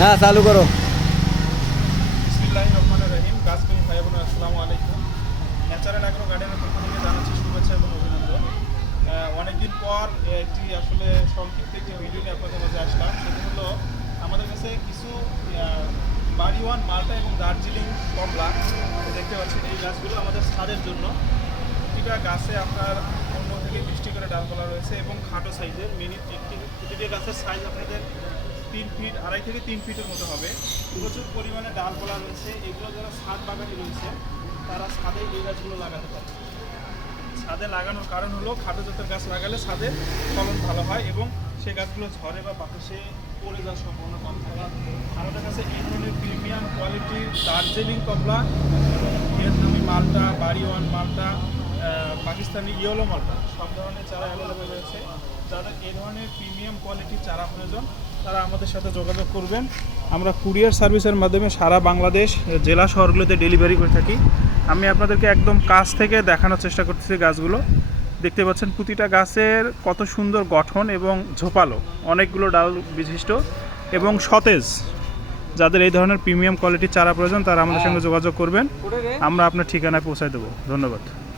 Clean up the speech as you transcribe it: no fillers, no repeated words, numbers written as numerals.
হ্যাঁ চালু করো। বিসমিল্লাহির রহমানির রহিম। গাছপ্রেমী ভাই বোন আসসালামু আলাইকুম। ন্যাচারাল অ্যাগ্রো গার্ডেনের পক্ষ থেকে জানাচ্ছি শুভেচ্ছা এবং অভিনন্দন। অনেকদিন পর একটি আসলে সংক্ষিপ্ত একটি ভিডিও নিয়ে আপনাদের মাঝে আসলাম। সেটি হলো আমাদের কাছে কিছু বাড়িওয়ান মালটা এবং দার্জিলিং কমলা দেখতে পাচ্ছেন। এই গাছগুলো আমাদের ছাদের জন্য। প্রতিটা গাছে আপনার 15 থেকে 20টি করে ডালপালা রয়েছে এবং খাটো সাইজের প্রতিটি গাছের সাইজ আপনাদের 3 ফিট, 2.5 থেকে 3 ফিটের মতো হবে। প্রচুর পরিমাণে ডালপালা রয়েছে। এগুলো যারা ছাদ বাগানি রয়েছে তারা ছাদে এই গাছগুলো লাগাতে পারে। ছাদে লাগানোর কারণ হলো খাটো জাতের গাছ লাগালে ছাদে ফলন ভালো হয় এবং সেই গাছগুলো ঝড়ে বা বাতাসে পড়ে যাওয়ার সম্ভাবনা কম থাকে। আমাদের কাছে এই ধরনের প্রিমিয়াম কোয়ালিটির দার্জিলিং কমলা, ভিয়েতনামি মালটা, বাড়িওয়ান মালটা, পাকিস্তানি ইয়েলো মালটা সব ধরনের চারা অ্যাভেলেবেল রয়েছে। যাদের এই ধরনের প্রিমিয়াম কোয়ালিটির চারা প্রয়োজন তারা আমাদের সাথে যোগাযোগ করবেন। আমরা কুরিয়ার সার্ভিসের মাধ্যমে সারা বাংলাদেশ জেলা শহরগুলোতে ডেলিভারি করে থাকি। আমি আপনাদেরকে একদম কাছ থেকে দেখানোর চেষ্টা করতেছি গাছগুলো। দেখতে পাচ্ছেন প্রতিটা গাছের কত সুন্দর গঠন এবং ঝোপালো, অনেকগুলো ডাল বিশিষ্ট এবং সতেজ। যাদের এই ধরনের প্রিমিয়াম কোয়ালিটির চারা প্রয়োজন তারা আমাদের সঙ্গে যোগাযোগ করবেন। আমরা আপনার ঠিকানায় পৌঁছায় দেবো। ধন্যবাদ।